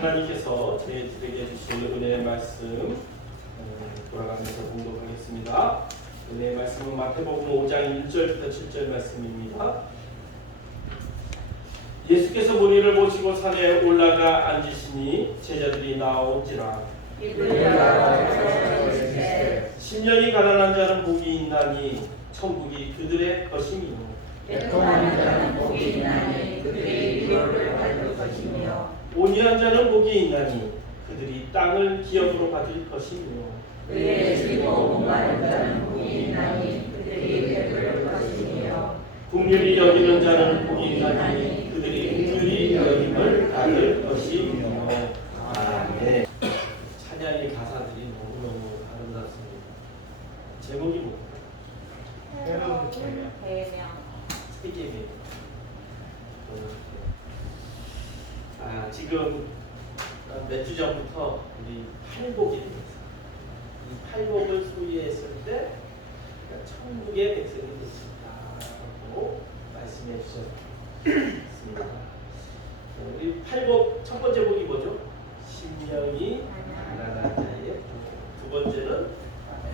하나님께서 저희들에게 주신 은혜의 말씀 돌아가면서 공독하겠습니다. 은혜의 말씀은 마태복음 5장 1절부터 7절 말씀입니다. 예수께서 무리를 모시고 산에 올라가 앉으시니 제자들이 나온지라. 심령이 가난한 자는 복이 있나니 천국이 그들의 것이며, 애통하는 자는 복이 있나니 그들이 위로를 받을 것이며, 온유한 자는 복이 있나니 그들이 땅을 기업으로 받을 것이며, 의에 지고 목마른 자는 복이 있나니 그들이 배부를 것이며, 긍휼히 여기는 자는 복이 있나니 그들이 긍휼히 여김을 받을 것이며. 아멘. 찬양의 가사들이 너무너무 아름답습니다. 제목이 뭐예요? 대명. 세계명. 지금 몇 주 전부터 우리 팔복이 됐어요. 이 팔복을 소유했을 때 천국의 백성이 됐다고 말씀해 주셨습니다. 우리 팔복 첫 번째 복이 뭐죠? 심령이 가난한 자의 복. 두 번째는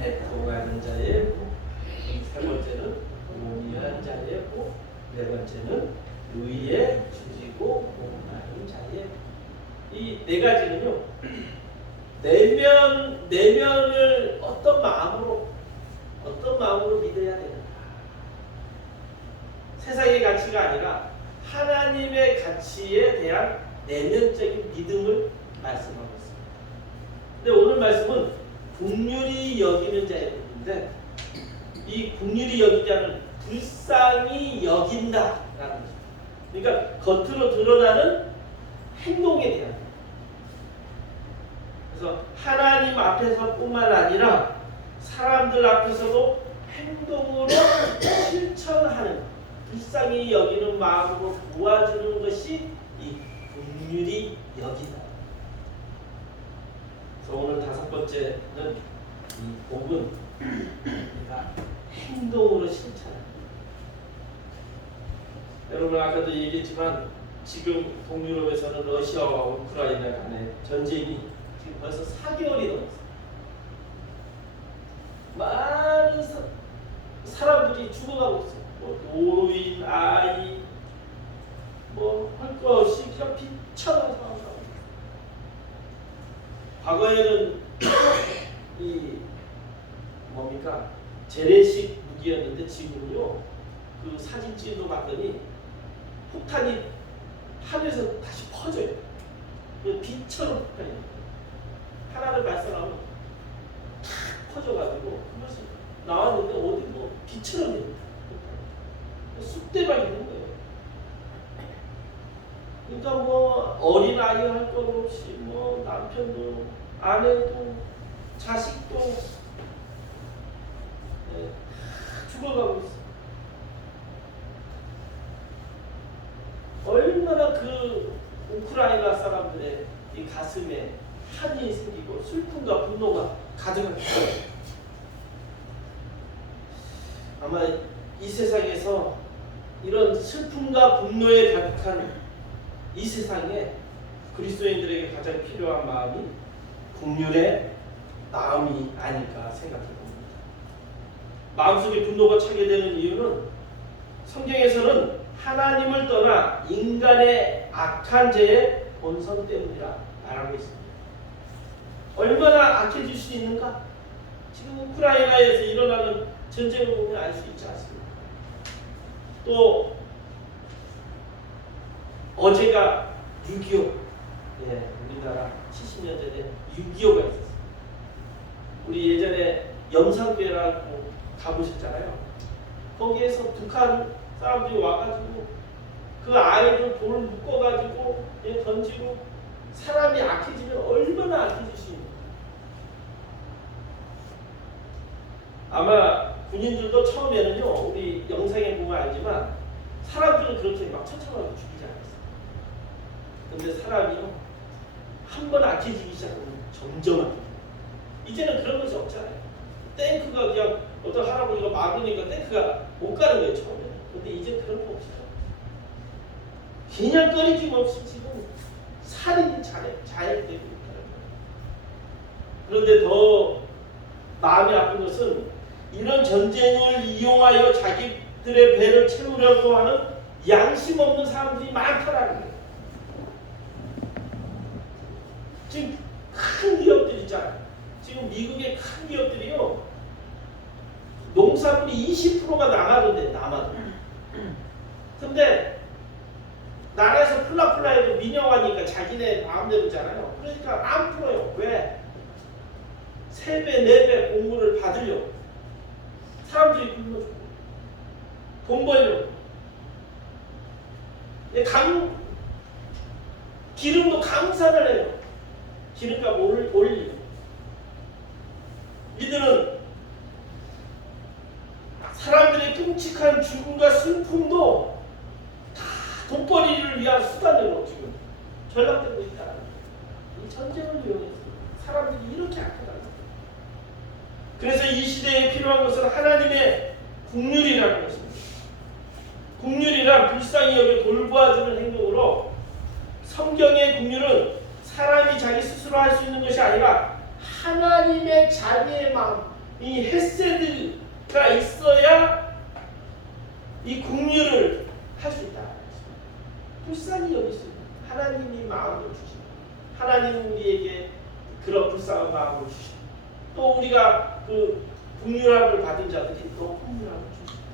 애통하는 자의 복. 세 번째는 온유한 자의 복. 네 번째는 의에 주지고 목마른 자의 복. 이 네 가지는요, 내면을 어떤 마음으로 믿어야 되는가. 세상의 가치가 아니라 하나님의 가치에 대한 내면적인 믿음을 말씀하고 있습니다. 근데 오늘 말씀은 긍휼히 여기는 자의 복인데, 이 긍휼히 여기지 않은 불쌍히 여긴다라는 것입니다. 그러니까 겉으로 드러나는 행동에 대한 것. 그래서 하나님 앞에서뿐만 아니라 사람들 앞에서도 행동으로 실천하는, 불쌍히 여기는 마음으로 도와주는 것이 이 긍휼히 여기다. 그래서 오늘 다섯 번째는 이 복은 우리가 행동으로 실천하는. 여러분 아까도 얘기했지만 지금 동유럽에서는 러시아와 우크라이나 간의 전쟁이 지금 벌써 4개월이 넘었어요. 많은 사람들이 죽어가고 있어요. 뭐 노인, 아이, 뭐 할 거 없이 그냥 비천한 상황이 나오고 있어요. 과거에는 이 뭡니까? 재래식 무기였는데 지금은요, 그 사진 찍어 봤더니 폭탄이 하늘에서 다시 퍼져요. 빛처럼 폭탄이 하나를 발사하면 탁 퍼져가지고 그것이 나왔는데 어디 뭐 빛처럼 됩니다. 쑥대밭이 있는 거예요. 그러니까 뭐 어린 아이 할 것 없이 뭐 남편도 아내도 자식도 죽어가고 있어요. 얼마나 그 우크라이나 사람들의 이 가슴에 한이 생기고 슬픔과 분노가 가득할까요? 아마 이 세상에서 이런 슬픔과 분노에 가득한 이 세상에 그리스도인들에게 가장 필요한 마음이 긍휼의 마음이 아닐까 생각해 봅니다. 마음속에 분노가 차게 되는 이유는 성경에서는 하나님을 떠나 인간의 악한 죄의 본성 때문이라 말하고 있습니다. 얼마나 악해질 수 있는가? 지금 우크라이나에서 일어나는 전쟁을 보면 알 수 있지 않습니까? 또 어제가 6.25, 우리나라 70년 전에 6.25가 있었어요. 우리 예전에 염산교회라고 가보셨잖아요. 거기에서 북한 사람들이 와가지고 그 아이들 돌을 묶어가지고 던지고, 사람이 악해지면 얼마나 악해질 수 있는가. 아마 군인들도 처음에는요, 우리 영상에 보면 알지만 사람들은 그렇게 막 처참하게 죽이지 않았어요. 근데 사람이요, 한 번 악해지기 시작하면 점점 악해져요. 이제는 그런 것이 없잖아요. 탱크가 그냥 어떤 할아버지가 막으니까 탱크가 못 가는 거예요, 처음에. 근데 이제 그런 거 없어요. 그냥 꺼리낌 없이 지금 살인 자해되고 있다는 거예요. 그런데 더 마음이 아픈 것은 이런 전쟁을 이용하여 자기들의 배를 채우려고 하는 양심 없는 사람들이 많다라는 거예요. 지금 큰 기업들 있잖아요. 지금 미국의 큰 기업들이요. 농산물이 20%가 남아도돼, 남아도. 근데 나라에서 풀라풀라해도 민영화니까 자기네 마음대로잖아요. 그러니까 안 풀어요. 왜? 3배, 4배 공물을 받으려고. 사람들이 굶어주고 돈 벌려고. 기름도 강산을 해요. 기름값 올리고. 이들은 사람들의 끔찍한 죽음과 슬픔도 다 돈벌이를 위한 수단으로 지금 전락되고 있다. 이 전쟁을 이용해서 사람들이 이렇게 악하다는 거예요. 그래서 이 시대에 필요한 것은 하나님의 긍휼이라는 것입니다. 긍휼이란 불쌍히 여겨 돌보아주는 행동으로, 성경의 긍휼은 사람이 자기 스스로 할 수 있는 것이 아니라 하나님의 자비의 마음, 이 헤세드가 있어야 이 긍휼을 할 수 있다. 불쌍히 여기십니다. 하나님이 마음을 주십니다. 하나님 우리에게 그런 불쌍한 마음을 주십니다. 또 우리가 그 긍휼함을 받은 자들이 또 긍휼함을 주십니다.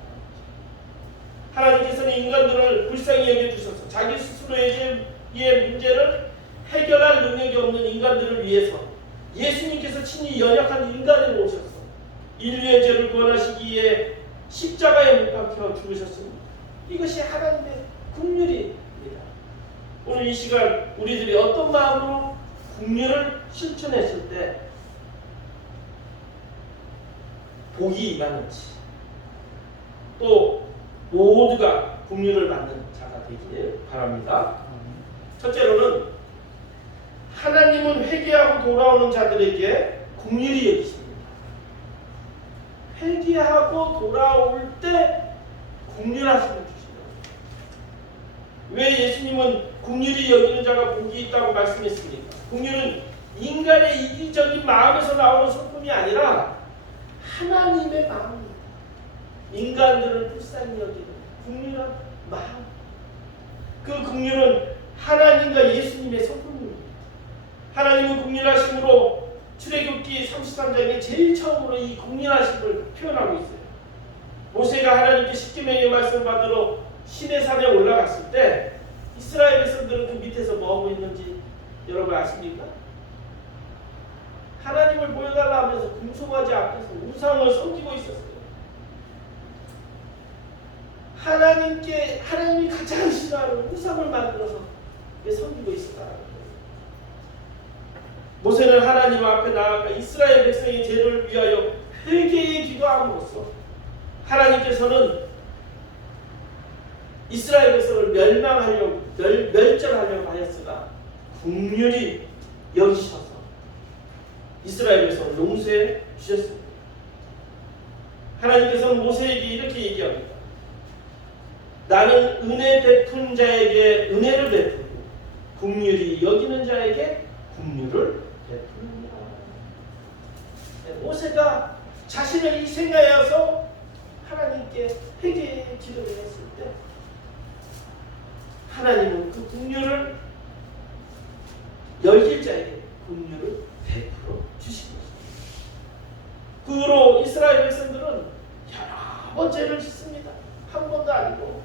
하나님께서는 인간들을 불쌍히 여겨주셔서 자기 스스로의 문제를 해결할 능력이 없는 인간들을 위해서 예수님께서 친히 연약한 인간으로 오셔서 인류의 죄를 구원하시기 위해 십자가에 못 박혀 죽으셨습니다. 이것이 하나님의 긍휼입니다. 오늘 이 시간 우리들이 어떤 마음으로 긍휼을 실천했을 때 복이 임하는지, 또 모두가 긍휼을 받는 자가 되기를 바랍니다. 첫째로는 하나님은 회개하고 돌아오는 자들에게 긍휼히 여기십니다. 회개하고 돌아올 때 긍휼하심을 주십니다. 왜 예수님은 긍휼히 여기는 자가 복이 있다고 말씀했습니까? 긍휼은 인간의 이기적인 마음에서 나오는 성품이 아니라 하나님의 마음입니다. 인간들을 불쌍히 여기는 긍휼한 마음. 그 긍휼은 하나님과 예수님의 성품입니다. 하나님은 긍휼하심으로 출애굽기 33장에 제일 처음으로 이 긍휼하심을 표현하고 있어요. 모세가 하나님께 십계명의 말씀을 받으러 시내산에 올라갔을 때 이스라엘 백성들은 그 밑에서 뭐하고 있는지 여러분 아십니까? 하나님을 보여달라 하면서 금송아지 앞에서 우상을 섬기고 있었어요. 하나님이 가장 싫어하는 우상을 만들어서 섬기고 있었다는 거예요. 모세는 하나님 앞에 나아가 이스라엘 백성의 죄를 위하여 회개의 기도함으로써 하나님께서는 이스라엘 백성을 멸절하려고 하였으나 긍휼히 여기셔서 이스라엘 백성을 용서해 주셨습니다. 하나님께서는 모세에게 이렇게 얘기합니다. 나는 은혜 베푼 자에게 은혜를 베푸고 긍휼히 여기는 자에게 긍휼을 베푸느니라. 모세가 자신을 희생하여서 하나님께 회개의 기도를 했을 때 하나님은 그 긍휼을 여길 자에게 긍휼을 베풀어 주신 것입니다. 그 후로 이스라엘 백성들은 여러 번 죄를 짓습니다. 한 번도 아니고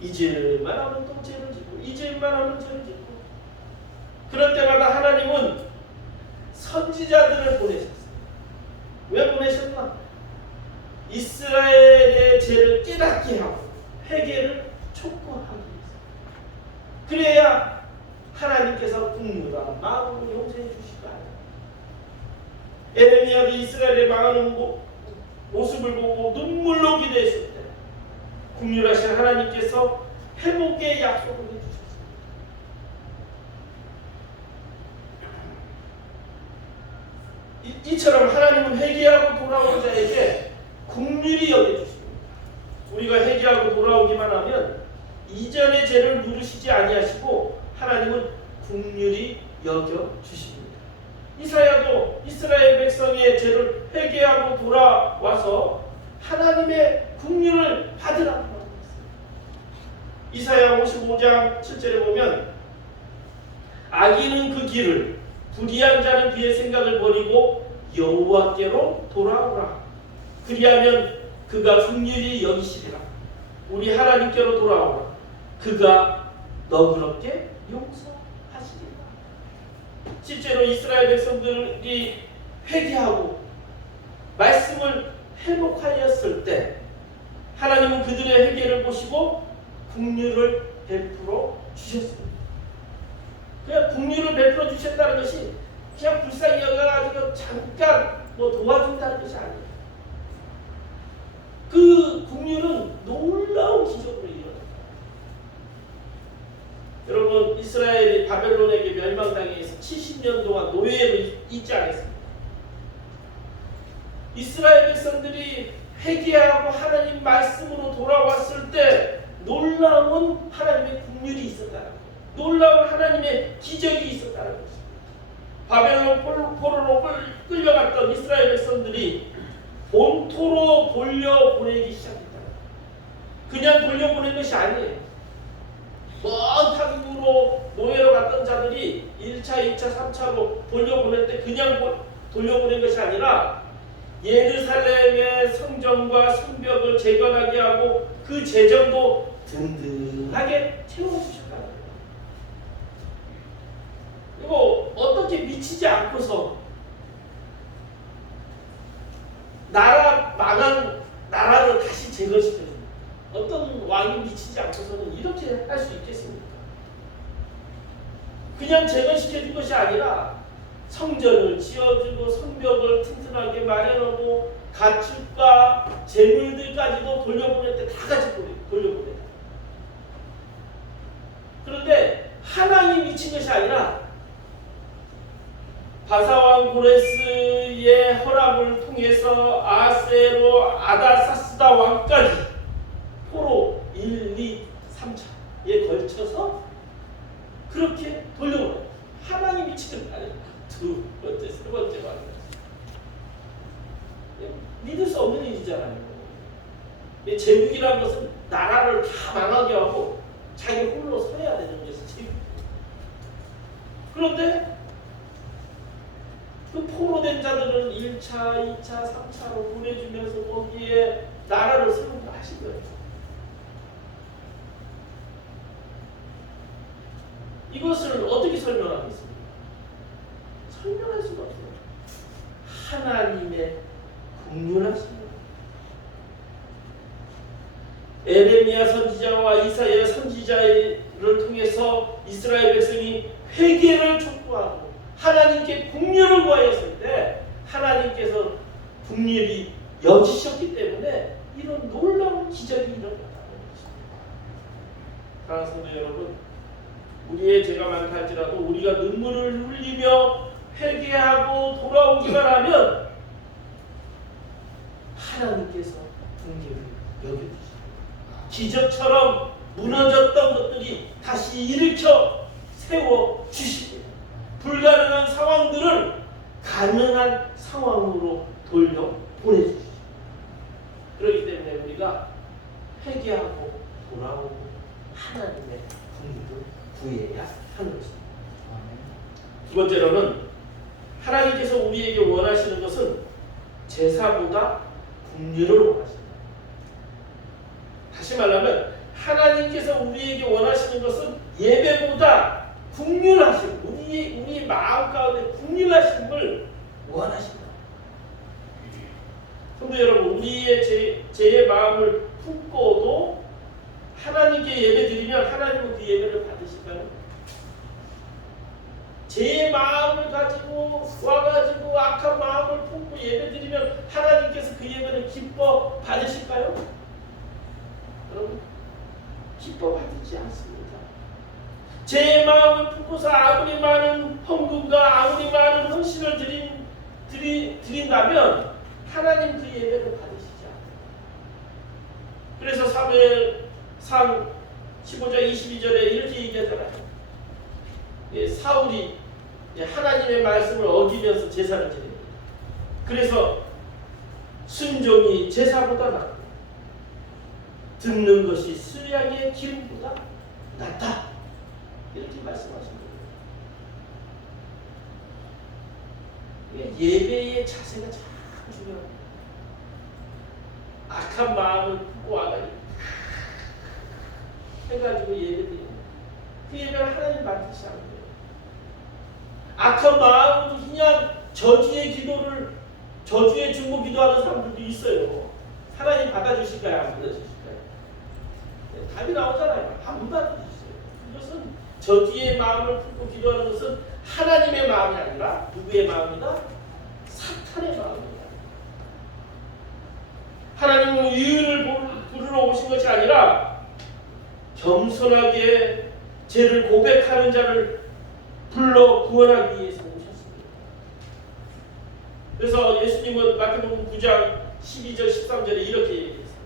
잊을만 하면 또 죄를 짓고 잊을만 하면 죄를 짓고, 그럴 때마다 하나님은 선지자들을 보내셨어요. 왜 보내셨나? 이스라엘의 죄를 깨닫게 하고 회개를 촉구하기 위해서. 그래야 하나님께서 긍휼한 마음으로 용서해 주실 거 아니에요. 에레미야도 이스라엘의 망하는 모습을 보고 눈물로 기도했을 때 긍휼하신 하나님께서 회복의 약속을 해주셨습니다. 이처럼 하나님은 회개하고 돌아오는 자에게 긍휼히 여겨주십니다. 우리가 회개하고 돌아오기만 하면 이전의 죄를 물으시지 아니하시고 하나님은 긍휼히 여겨 주십니다. 이사야도 이스라엘 백성의 죄를 회개하고 돌아와서 하나님의 긍휼을 받으라고 말했어요. 이사야 55장 7절에 보면 악인은 그 길을, 불의한 자는 그의 생각을 버리고 여호와께로 돌아오라. 그리하면 그가 긍휼히 여기시리라. 우리 하나님께로 돌아오라. 그가 너그럽게 용서하시리라. 실제로 이스라엘 백성들이 회개하고 말씀을 회복하였을 때 하나님은 그들의 회개를 보시고 긍휼을 베풀어 주셨습니다. 그냥 긍휼을 베풀어 주셨다는 것이 그냥 불쌍히 여겨가지고 잠깐 도와준다는 것이 아니에요. 그 긍휼은 놀라운 기적으로 일어납니다. 여러분, 이스라엘이 바벨론에게 멸망당해서 70년 동안 노예로 있지 않았습니다. 이스라엘 백성들이 회개하고 하나님 말씀으로 돌아왔을 때 놀라운 하나님의 긍휼이 있었다는 거예요. 놀라운 하나님의 기적이 있었다는 것입니다. 바벨론 포로로 끌려갔던 이스라엘 백성들이 본토로 돌려보내기 시작했다. 그냥 돌려보낸 것이 아니에요. 먼 타국으로 노예로 갔던 자들이 1차, 2차, 3차로 돌려보낼 때 그냥 돌려보낸 것이 아니라 예루살렘의 성전과 성벽을 재건하게 하고 그 재정도 든든하게 채워주셨다는 거예요. 그리고 어떻게 미치지 않고서 망한 나라를 다시 재건시켜줍니다. 어떤 왕이 미치지 않고서는 이렇게 할 수 있겠습니까? 그냥 재건시켜준 것이 아니라 성전을 지어주고 성벽을 튼튼하게 마련하고 가축과 재물들까지도 돌려보낼 때 다 같이 돌려보내요. 그런데 하나님이 미친 것이 아니라 바사왕 고레스의 허락을 통해서 아세로 아다사스다 왕까지 포로 1, 2, 3차에 걸쳐서 그렇게 돌려보내요. 하나님이 미치는 게 아니라 두 번째, 세 번째 말이에요. 믿을 수 없는 일이잖아요. 제국이라는 것은 나라를 다 망하게 하고 자기 홀로 서야 되는 것이 제국. 그런데 그 포로된 자들은 1차, 2차, 3차로 보내주면서 거기에 나라를 세우게 하신 거예요. 이것을 어떻게 설명하겠습니까? 설명할 수가 없어요. 하나님의 긍휼하심입니다. 에레미야 선지자와 이사야 선지자를 통해서 이스라엘 백성이 회개를 촉구하고 하나님께 긍휼을 구하였을 때 하나님께서 긍휼히 여기셨기 때문에 이런 놀라운 기적이 일어났다는 것입니다. 사랑하는 성도 여러분, 우리의 죄가 많다 할지라도 우리가 눈물을 흘리며 회개하고 돌아오기만 하면 하나님께서 긍휼히 여겨주십니다. 기적처럼 무너졌던 것들이 다시 일으켜 세워 주십니다. 불가능한 상황들을 가능한 상황으로 돌려 보내주십니다. 그렇기 때문에 우리가 회개하고 돌아오고 하나님의 긍휼을 구해야 하는 것입니다. 두 번째로는 하나님께서 우리에게 원하시는 것은 제사보다 긍휼을 원하십니다. 다시 말하면 하나님께서 우리에게 원하시는 것은 예배보다 긍휼하심, 우리 마음 가운데 긍휼하심을 원하십니다. 성도 여러분, 우리의 죄의 마음을 품고도 하나님께 예배 드리면 하나님은 그 예배를 받으실까요? 죄의 마음을 가지고 와가지고 악한 마음을 품고 예배 드리면 하나님께서 그 예배를 기뻐 받으실까요? 여러분, 기뻐 받지 않습니다. 제 마음을 품고서 아무리 많은 헌금과 아무리 많은 헌신을 드린다면 하나님 그 예배를 받으시지 않아요. 그래서 사무엘상 15장 22절에 이렇게 얘기하잖아요. 사울이 하나님의 말씀을 어기면서 제사를 지냅니다. 그래서 순종이 제사보다 낫고 듣는 것이 수양의 기름보다 낫다. 이렇게 말씀하신 거예요. 예배의 자세가 참 중요합니다. 악한 마음을 품고 와가지고 해가지고 예배드리는 그 예배를 하나님 받으시지 않는 거예요. 악한 마음으로 그냥 저주의 기도를 저주의 중보 기도하는 사람들도 있어요. 하나님 받아주실까요? 안 받아주실까요? 네, 답이 나오잖아요. 안 받아주세요. 이것은 저주의 마음을 품고 기도하는 것은 하나님의 마음이 아니라 누구의 마음이다? 사탄의 마음이다. 하나님은 의인을 부르러 오신 것이 아니라 겸손하게 죄를 고백하는 자를 불러 구원하기 위해서 오셨습니다. 그래서 예수님은 마태복음 9장 12절 13절에 이렇게 얘기했어요.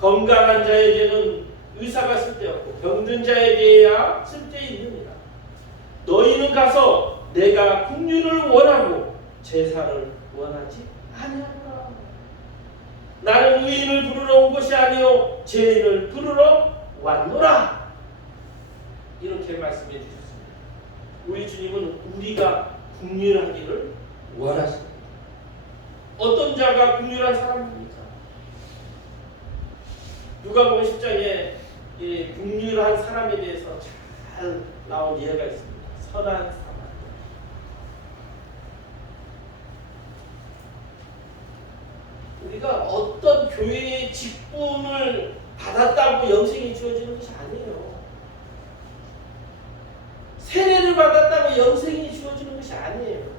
건강한 자에게는 의사가 쓸데없고 병든 자에게야 쓸데있느니라. 너희는 가서 내가 긍휼을 원하고 제사를 원하지 아니하노라. 나는 의인을 부르러 온 것이 아니요 죄인을 부르러 왔노라. 이렇게 말씀해 주셨습니다. 우리 주님은 우리가 긍휼하기를 원하십니다. 어떤 자가 긍휼한 사람입니까? 누가복음 10장에 긍휼한 사람에 대해서 잘 나온 예가 있습니다. 선한 사람. 우리가 어떤 교회의 직분을 받았다고 영생이 주어지는 것이 아니에요. 세례를 받았다고 영생이 주어지는 것이 아니에요.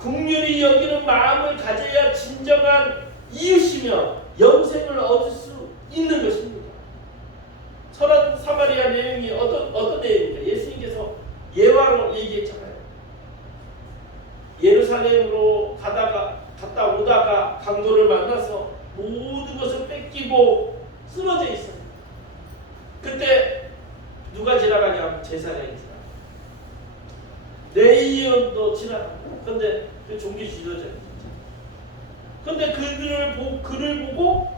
긍휼히 여기는 마음을 가져야 진정한 이웃이며 영생을 얻을 수 있는 것입니다. 선한 사마리아 내용이 어떤 내용입니까? 예수님께서 예화로 얘기했잖아요. 예루살렘으로 갔다 오다가 강도를 만나서 모든 것을 뺏기고 쓰러져 있어요. 그때 누가 지나가냐? 제사장이 지나가. 레위원도 지나가고. 그런데 그 종교 지도자예요. 그런데 그를 보고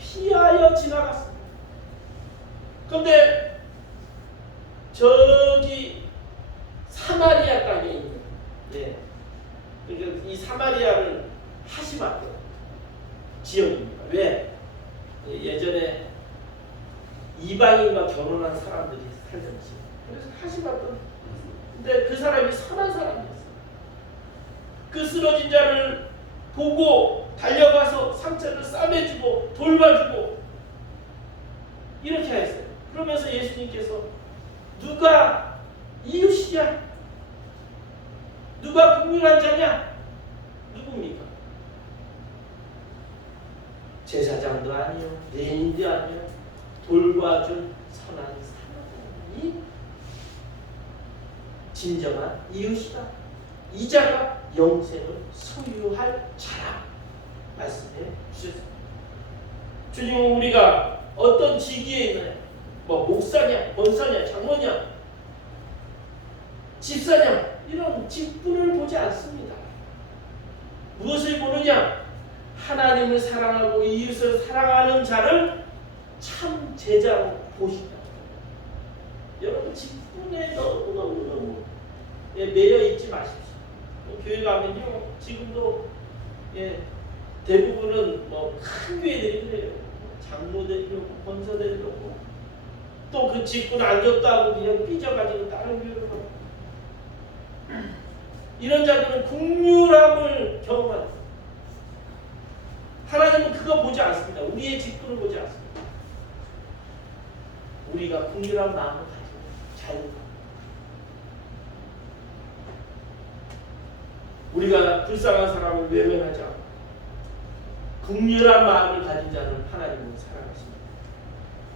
피하여 지나갔습니다. 그런데 저기 사마리아 땅에 있는 그러니까 이 사마리아를 하시마대 지역입니다. 왜? 예전에 이방인과 결혼한 사람들이 살던 지역. 그래서 하시마대. 근데 그 사람이 선한 사람이었어요. 그 쓰러진 자를 보고 달려가서 상처를 싸매주고 돌봐주고 이렇게 했어요. 그러면서 예수님께서 누가 이웃이냐? 누가 긍휼한 자냐? 누굽니까? 제사장도 아니요, 레인도 아니요, 돌봐준 선한 사람이 진정한 이웃이다. 이 자가 영생을 소유할 자라 말씀해 주셨습니다. 주님은 우리가 어떤 직위에 있나요? 뭐 목사냐, 권사냐, 장로냐, 집사냐 이런 직분을 보지 않습니다. 무엇을 보느냐? 하나님을 사랑하고 이웃을 사랑하는 자를 참 제자로 보신다. 여러분 직분에 너무 매여 있지 마십시오. 교회 가면요 지금도 대부분은 큰 교회들이 그래요. 장로들이 그렇고 권사들이 그렇고 또 그 직분 안 줬다고 그냥 삐져가지고 다른 교회로 가고 이런 자들은 긍휼함을 경험하는 하나님은 그거 보지 않습니다. 우리의 직분을 보지 않습니다. 우리가 긍휼한 마음을 가지고 잘 우리가 불쌍한 사람을 외면하지 않고 긍휼한 마음을 가진 자는 하나님은 사랑하십니다.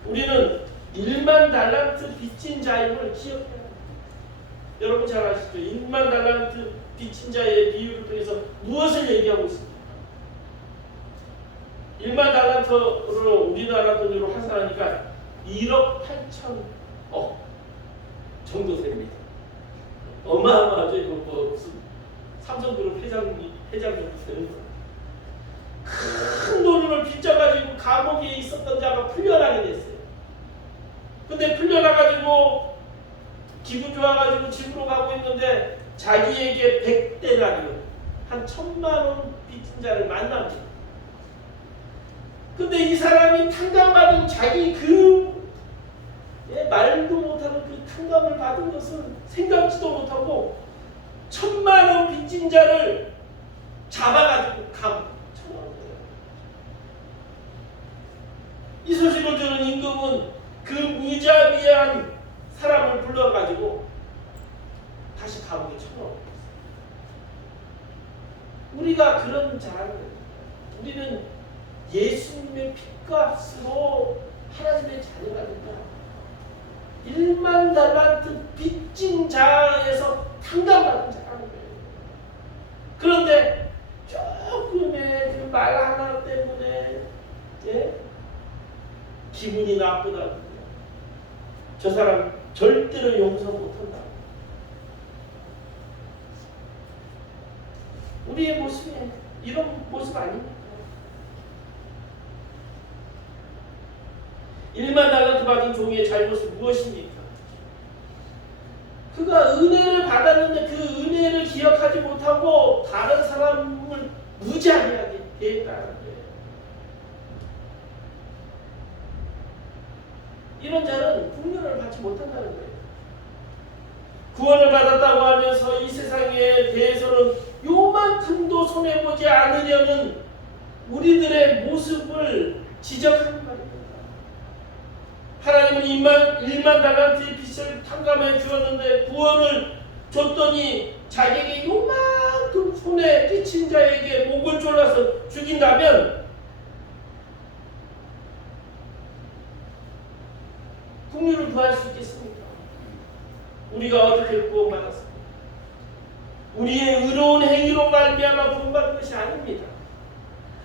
우리는 1만 달란트 빚진 자임을 기억해야 합니다. 여러분 잘 아시죠? 1만 달란트 빚진 자의 비유를 통해서 무엇을 얘기하고 있습니까? 1만 달란트로 우리나라 돈으로 환산하니까 1억 8천억 정도 됩니다. 어마어마하죠. 이거 뭐 무슨 삼성그룹 회장 정도 되는 거예요. 큰 돈을 빚져가지고 감옥에 있었던 자가 풀려나게 됐어요. 근데 풀려나가지고 기분 좋아가지고 집으로 가고 있는데 자기에게 100데나리온 한 1000만원 빚진 자를 만납니다. 근데 이 사람이 탕감받은 자기 말도 못하는 그 탕감을 받은 것은 생각지도 못하고 1000만원 빚진 자를 잡아가지고 쳐넣은 거예요. 이 소식을 들은 임금은 그 무자비한 사람을 불러가지고 다시 감옥에 쳐넣었어요. 우리가 그런 자는 우리는 예수님의 핏값으로 하나님의 자녀가 된다. 1만 달란트 빚진 자에서 탕감받은 자라는 거예요. 그런데 조금의 그 말 하나 때문에 기분이 나쁘다고. 저 사람 절대로 용서 못한다. 우리의 모습이 이런 모습 아닙니까? 1만 달란트 받은 종의 잘못은 무엇입니까? 그가 은혜를 받았는데 그 은혜를 기억하지 못하고 다른 사람을 무지하게 대했다는 거예요. 이런 자는 국면을 받지 못한다는 거예요. 구원을 받았다고 하면서 이 세상에 대해서는 요만큼도 손해보지 않으려는 우리들의 모습을 지적하는 말입니다. 하나님은 1만 달란트의 빚을 탕감해 주었는데 구원을 줬더니 자기에게 요만큼 손해 끼친 자에게 목을 졸라서 죽인다면 국류를 구할 수 있겠습니까? 우리가 어떻게 구원받았습니까? 우리의 의로운 행위로 말미암아 구원받은 것이 아닙니다.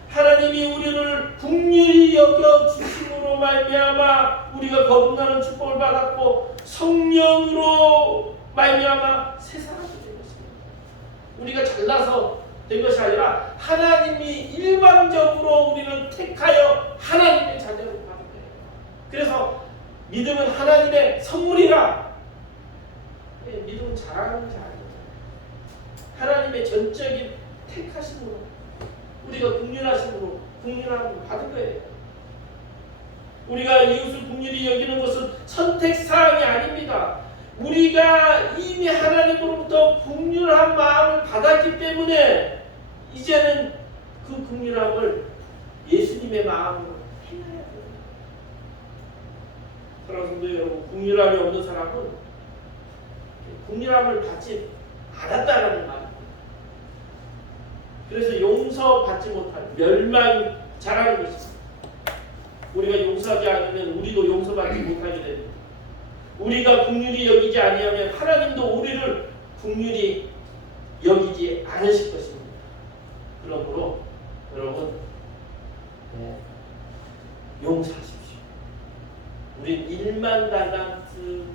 하나님이 우리를 긍휼히 여겨 주심으로 말미암아 우리가 거듭나는 축복을 받았고 성령으로 말미암아 새 사람이 된 것입니다. 우리가 잘나서 된 것이 아니라 하나님이 일방적으로 우리를 택하여 하나님의 자녀를 받은 거예요. 그래서 믿음은 하나님의 선물이라. 믿음은 자랑하는 것이 아닙니다. 하나님의 전적인 택하심으로 우리가 긍휼하심으로 긍휼함을 받은 거예요. 우리가 이웃을 긍휼히 여기는 것은 선택사항이 아닙니다. 우리가 이미 하나님으로부터 긍휼한 마음을 받았기 때문에 이제는 그 긍휼함을 예수님의 마음으로 행해야 돼요. 사랑하는 성도 여러분, 긍휼함이 없는 사람은 긍휼함을 받지 않았다라는 말입니다. 그래서 용서받지 못한 멸망이 자라는 것입니다. 우리가 용서하지 않으면 우리도 용서받지 못하게 됩니다. 우리가 긍휼히 여기지 아니하면 하나님도 우리를 긍휼히 여기지 않으실 것입니다. 그러므로 여러분 용서하십시오. 우린 1만 달란트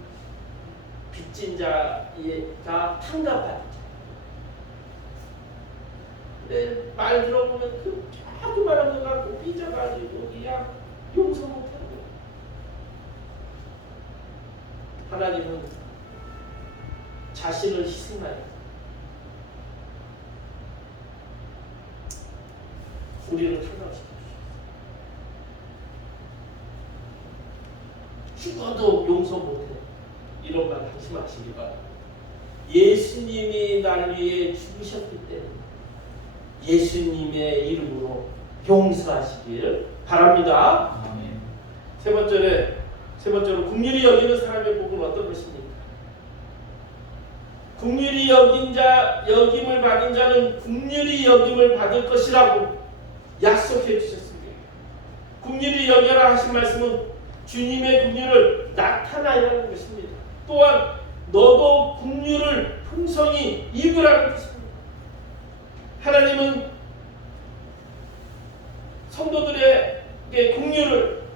빚진 자가 탕감받은 자. 근데 말 들어보면 그 조그만한 거 갖고 삐져가지고 그냥 용서 못하는 거예요. 하나님은 자신을 희생하여 우리를 탕감시키십시오. 죽어도 용서 못해. 이런 말 하지 마시기 바랍니다. 예수님이 날 위해 죽으셨기 때문에 예수님의 이름으로 용서하시길 바랍니다. 아멘. 세 번째로 긍휼히 여기는 사람의 복은 어떤 것입니까? 긍휼히 여김을 받은 자는 긍휼히 여김을 받을 것이라고 약속해 주셨습니다. 긍휼히 여겨라 하신 말씀은 주님의 긍휼을 나타나라는 것입니다. 또한 너도 긍휼을 풍성히 입으라는 것입니다. 하나님은 성도들에게 긍휼을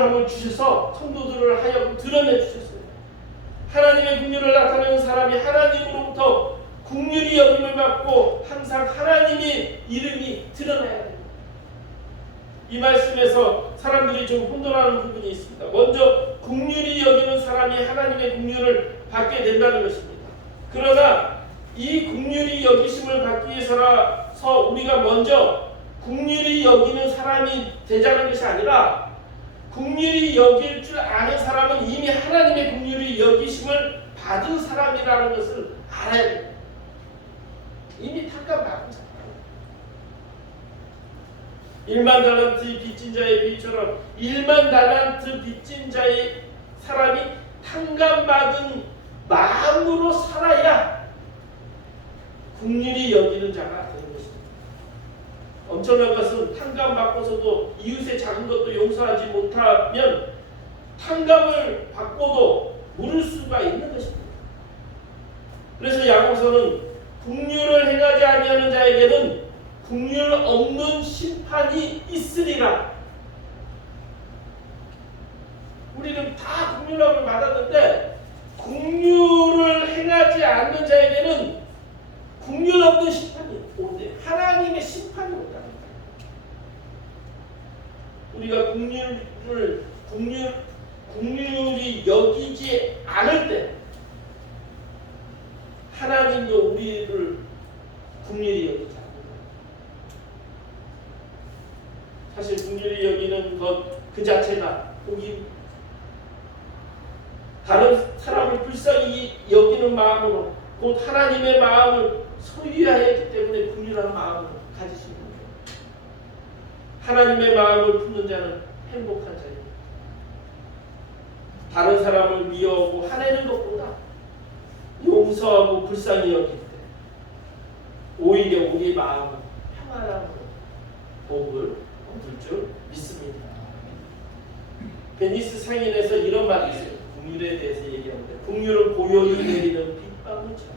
한번 주셔서 성도들을 하여금 드러내 주셨어요. 하나님의 긍휼을 나타내는 사람이 하나님으로부터 긍휼히 여김을 받고 항상 하나님의 이름이 드러나야 됩니다. 이 말씀에서 사람들이 좀 혼돈하는 부분이 있습니다. 먼저 긍휼히 여기는 사람이 하나님의 긍휼을 받게 된다는 것입니다. 그러나 이 긍휼히 여기심을 받기 위해서라서 우리가 먼저 긍휼히 여기는 사람이 되자는 것이 아니라 긍휼히 여길 줄 아는 사람은 이미 하나님의 긍휼히 여기심을 받은 사람이라는 것을 알아야 됩니다. 이미 탕감받은 사람. 1만 달란트 빚진 자의 비유처럼 1만 달란트 빚진 자의 사람이 탕감받은 마음으로 살아야 긍휼히 여기는 자가 되는 것입니다. 엄청난 것은 탕감받고서도 이웃의 작은 것도 용서하지 못하면 탕감을 받고도 물을 수가 있는 것입니다. 그래서 야고보서는 긍휼을 행하지 아니하는 자에게는 긍휼 없는 심판이 있으리라. 우리는 다 긍휼함을 받았는데 긍휼을 행하지 않는 자에게는 긍휼 없는 심판이 온대. 하나님의 심판이 온다. 우리가 긍휼히 여기지 않을 때 하나님도 우리를 긍휼히 여기지 않는다. 사실 긍휼히 여기는 것 그 자체가 복임, 다른 사람을 불쌍히 여기는 마음으로 곧 하나님의 마음을 소유해야 했기 때문에 긍휼한 마음을 가질 수 있는 거예요. 하나님의 마음을 품는 자는 행복한 자입니다. 다른 사람을 미워하고 화내는 것보다 용서하고 불쌍히 여길 때 오히려 우리 마음은 평안함으로 복을 얻을 줄 믿습니다. 베니스 상인에서 이런 말이 있어요. 긍휼에 대해서 얘기하는데 긍휼은 고요히 내리는 빗방울처럼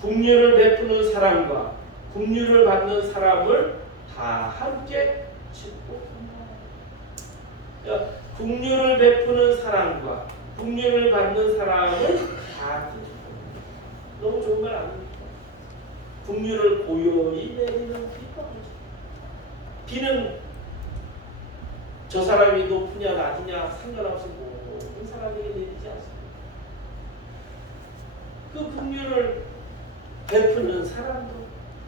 긍휼을 베푸는 사람과 긍휼을 받는 사람을 다 함께 축복한다. 그러니까 긍휼을 베푸는 사람과 긍휼을 받는 사람을 다 함께 축복한다. 너무 좋은 말 아닙니까? 긍휼을 고요히 내리는 빗방울처럼. 비는 저 사람이 높으냐 낮으냐 상관없이 모든 사람에게 내리지 않습니다. 그 긍휼을 베푸는 사람도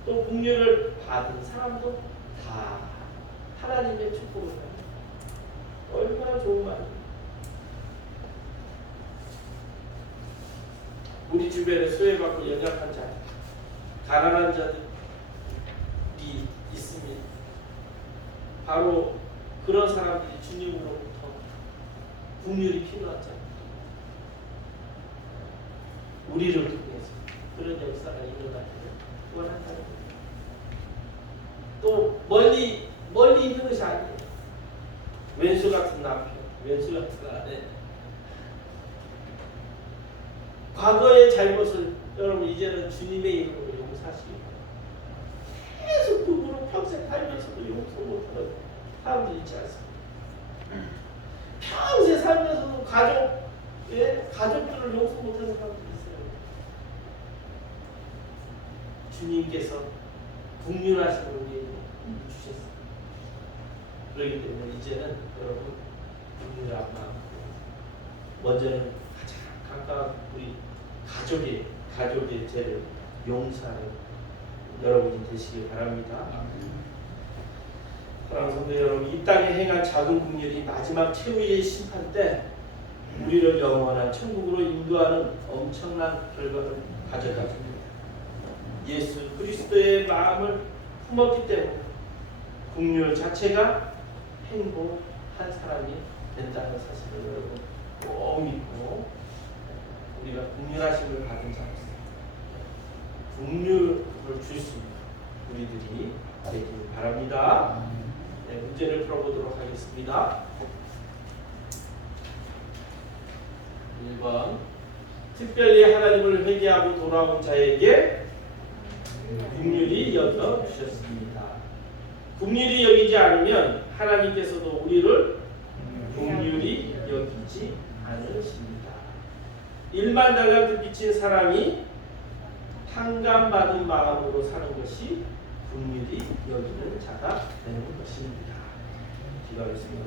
또 긍휼을 받은 사람도 다 하나님의 축복을 받는 얼마나 좋은 말입니다. 우리 주변에 소외받고 연약한 자, 가난한 자들이 있습니다. 바로 그런 사람들이 주님으로부터 긍휼이 필요한 자입니다. 우리를 통해서 그런 역사가 일어나기를 원한다는 겁니다. 또 멀리 있는 것이 아니에요. 왼수 같은 남편, 왼수 같은 아내, 과거의 잘못을 여러분 이제는 주님의 이름으로 용서하시고 계속 그분으로 평생 살면서도 용서 못하는 사람들이 있지 않습니까? 평생 살면서도 가족들을 용서 못하는 사람들이 있어요. 주님께서 긍휼하심을 우리에게 주셨어요. 그렇기 때문에 이제는 여러분 긍휼한 마음, 먼저는 가장 가까운 우리 가족의 죄를 용서하는 여러분이 되시길 바랍니다. 사랑하는 성도 여러분, 이 땅에 행한 작은 긍휼이 마지막 최후의 심판 때 우리를 영원한 천국으로 인도하는 엄청난 결과를 가져다 줍니다. 예수 그리스도의 마음을 품었기 때문에 긍휼 자체가 행복한 사람이 된다는 사실을 여러분 꼭 믿고 우리가 긍휼하심을 받은 자로서 긍휼을 줄 수 있는 우리들이 되길 바랍니다. 네, 문제를 풀어보도록 하겠습니다. 1번 특별히 하나님을 회개하고 돌아온 자에게 긍휼히 여겨 주셨습니다. 긍휼히 여기지 않으면 하나님께서도 우리를 긍휼히 여기지 않으십니다. 1만 달란트 빚진 사람이 탕감받은 마음으로 사는 것이 긍휼히 여기는 자가 되는 것입니다. 기도하겠습니다.